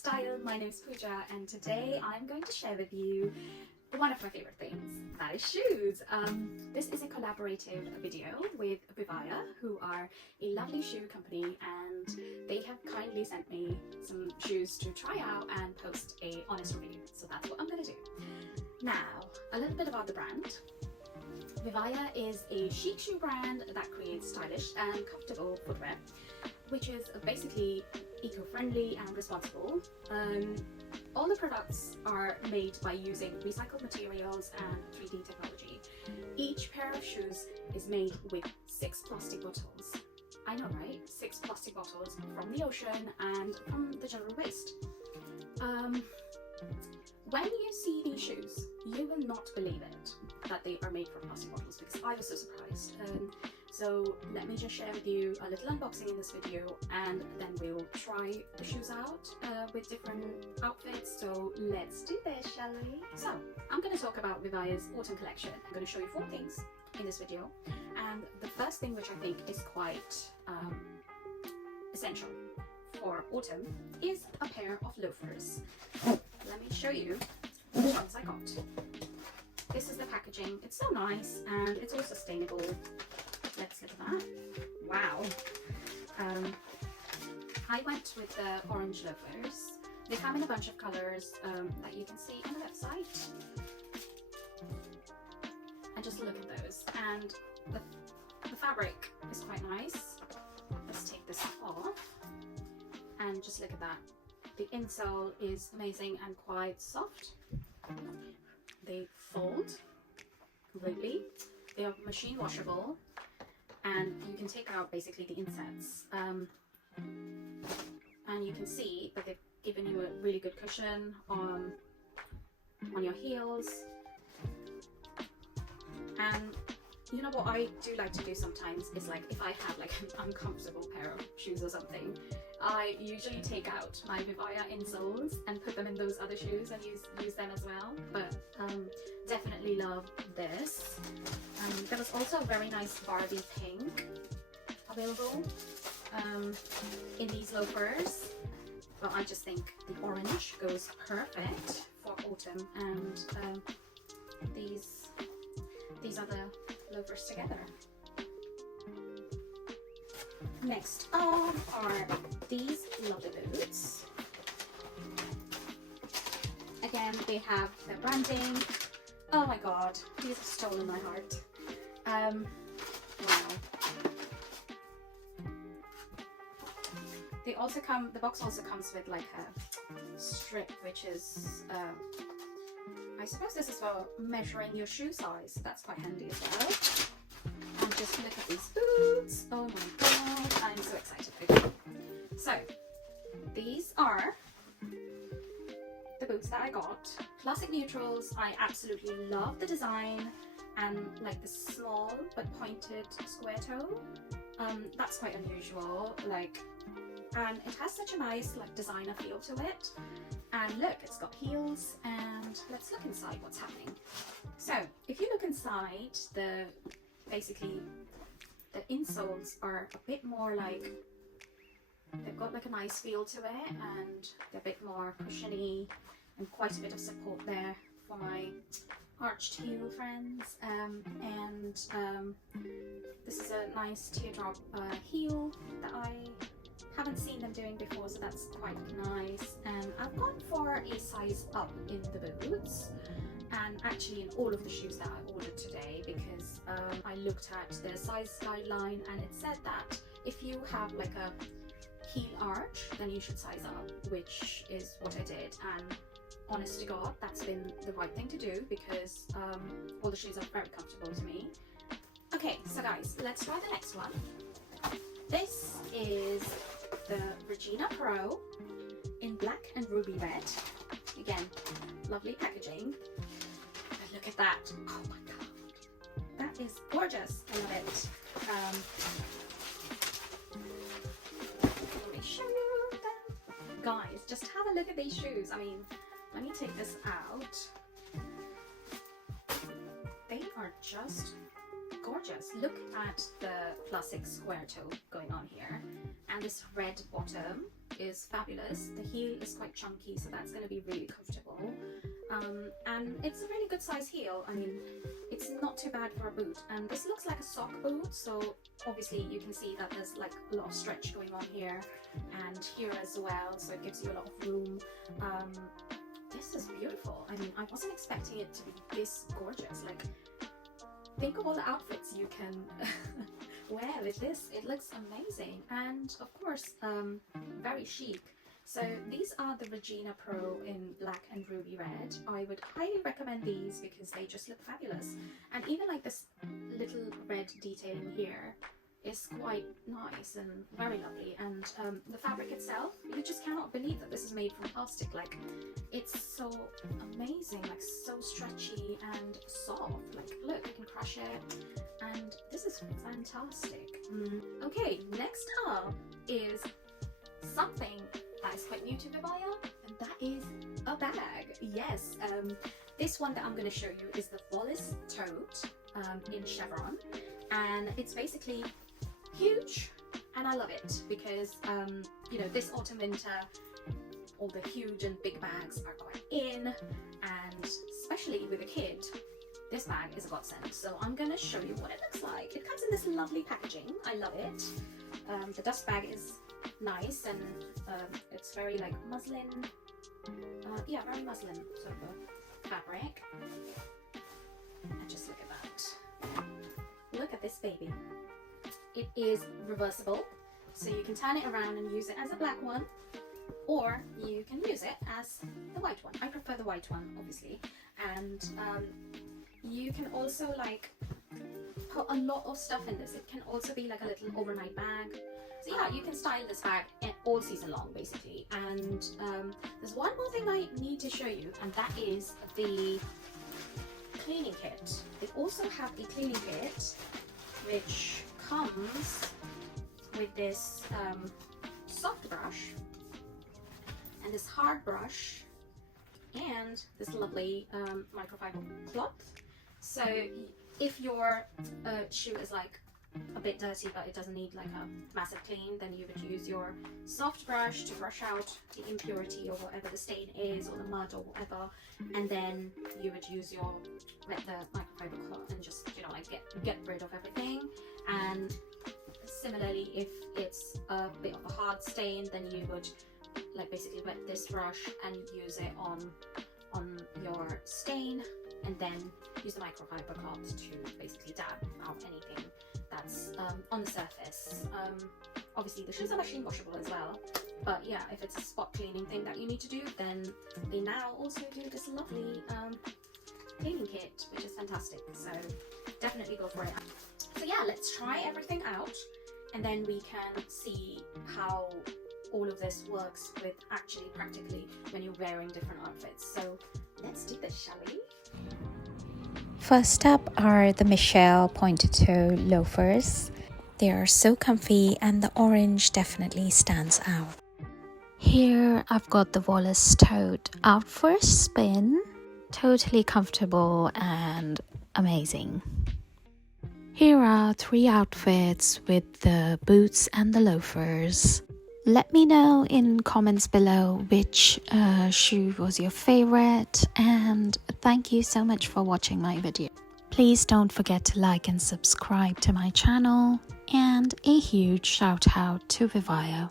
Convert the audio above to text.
Style. My name is Pooja and today I'm going to share with you one of my favorite things, that is shoes. This is a collaborative video with Vivaia, who are a lovely shoe company, and they have kindly sent me some shoes to try out and post a honest review. So that's what I'm going to do. Now, a little bit about the brand. Vivaia is a chic shoe brand that creates stylish and comfortable footwear, which is basically eco-friendly and responsible. All the products are made by using recycled materials and 3D technology. Each pair of shoes is made with 6 plastic bottles. I know, right? 6 plastic bottles from the ocean and from the general waste. When you see these shoes, you will not believe it that they are made from plastic bottles, because I was so surprised. So let me just share with you a little unboxing in this video, and then we'll try the shoes out with different outfits. So let's do this, shall we? So I'm going to talk about Vivaia's autumn collection. I'm going to show you 4 things in this video, and the first thing, which I think is quite essential for autumn, is a pair of loafers. Let me show you the ones I got. This is the packaging. It's so nice and it's all sustainable. Let's look at that. Wow. I went with the orange loafers. They come in a bunch of colors that you can see on the website. And just look at those. And the fabric is quite nice. Let's take this off. And just look at that. The insole is amazing and quite soft. They fold completely. They are machine washable, and you can take out basically the insets. And you can see that they've given you a really good cushion on your heels. And you know what I do like to do sometimes is, like, if I have like an uncomfortable pair of shoes or something, I usually take out my Vivaia insoles and put them in those other shoes and use them as well. But definitely love this. There was also a very nice Barbie pink available in these loafers. But I just think the orange goes perfect for autumn, and these are the loafers together. Next are these lovely boots. Again, they have their branding. Oh my god, these have stolen my heart. Wow. They also come, the box also comes with like a strip, which is, I suppose this is for measuring your shoe size. That's quite handy as well. And just look at these boots. Oh my god, I'm so excited for them. So, these are the boots that I got. Classic neutrals. I absolutely love the design and like the small but pointed square toe. That's quite unusual. And it has such a nice like designer feel to it. And look, it's got heels, and let's look inside what's happening. So, if you look inside, basically the insoles are a bit more like, they've got like a nice feel to it, and they're a bit more cushiony and quite a bit of support there for my arched heel friends. This is a nice teardrop heel that I haven't seen them doing before, so that's quite nice. And I've gone for a size up in the boots, and actually in all of the shoes that I ordered today, because I looked at the size guideline and it said that if you have like a heel arch, then you should size up, which is what I did. And honest to god, that's been the right thing to do, because all the shoes are very comfortable to me. Okay, so guys, let's try the next one. This is the Regina Pro in black and ruby red. Again, lovely packaging. And look at that. Oh my god. That is gorgeous. I love it. Let me show you them. Guys, just have a look at these shoes. I mean, let me take this out. They are just gorgeous. Look at the classic square toe going on here, and this red bottom is fabulous. The heel is quite chunky, so that's going to be really comfortable. And it's a really good size heel. I mean, it's not too bad for a boot. And this looks like a sock boot, so obviously you can see that there's like a lot of stretch going on here and here as well, so it gives you a lot of room. This is beautiful. I mean, I wasn't expecting it to be this gorgeous. Like, think of all the outfits you can wear with this. It looks amazing, and of course very chic. So these are the Regina Pro in black and ruby red. I would highly recommend these because they just look fabulous, and even like this little red detailing here is quite nice and very lovely. And the fabric itself, you just cannot believe that this is made from plastic. Like, it's so amazing, like so stretchy and soft. Like, look, you can crush it, and this is fantastic. Okay, next up is something that is quite new to Vivaia, and that is a bag. Yes, this one that I'm going to show you is the Wallace Tote in Chevron, and it's basically huge, and I love it because you know, this autumn winter all the huge and big bags are quite in, and especially with a kid, this bag is a godsend. So I'm gonna show you what it looks like. It comes in this lovely packaging. I love it. The dust bag is nice, and it's very like muslin, yeah, very muslin sort of a fabric. And just look at that. Look at this baby. It is reversible, so you can turn it around and use it as a black one, or you can use it as the white one. I prefer the white one, obviously. And you can also like put a lot of stuff in this. It can also be like a little overnight bag. So yeah, you can style this bag all season long, basically. And there's one more thing I need to show you, and that is the cleaning kit. They also have a cleaning kit which comes with this soft brush and this hard brush and this lovely microfiber cloth. So if your shoe is like a bit dirty but it doesn't need like a massive clean, then you would use your soft brush to brush out the impurity or whatever the stain is, or the mud or whatever, and then you would use your the microfiber cloth and just, you know, like get rid of everything. And similarly, if it's a bit of a hard stain, then you would like basically wet this brush and use it on your stain, and then use the microfiber cloth to basically dab out anything that's on the surface. Obviously the shoes are machine washable as well, but yeah, if it's a spot cleaning thing that you need to do, then they now also do this lovely cleaning kit, which is fantastic. So definitely go for it. So yeah, let's try everything out, and then we can see how all of this works with actually practically when you're wearing different outfits. So let's do this, shall we? First up are the Michelle pointed toe loafers. They are so comfy, and the orange definitely stands out. Here I've got the Wallace Tote out for a spin. Totally comfortable and amazing. Here are 3 outfits with the boots and the loafers. Let me know in comments below which shoe was your favorite, and thank you so much for watching my video. Please don't forget to like and subscribe to my channel, and a huge shout out to Vivaia.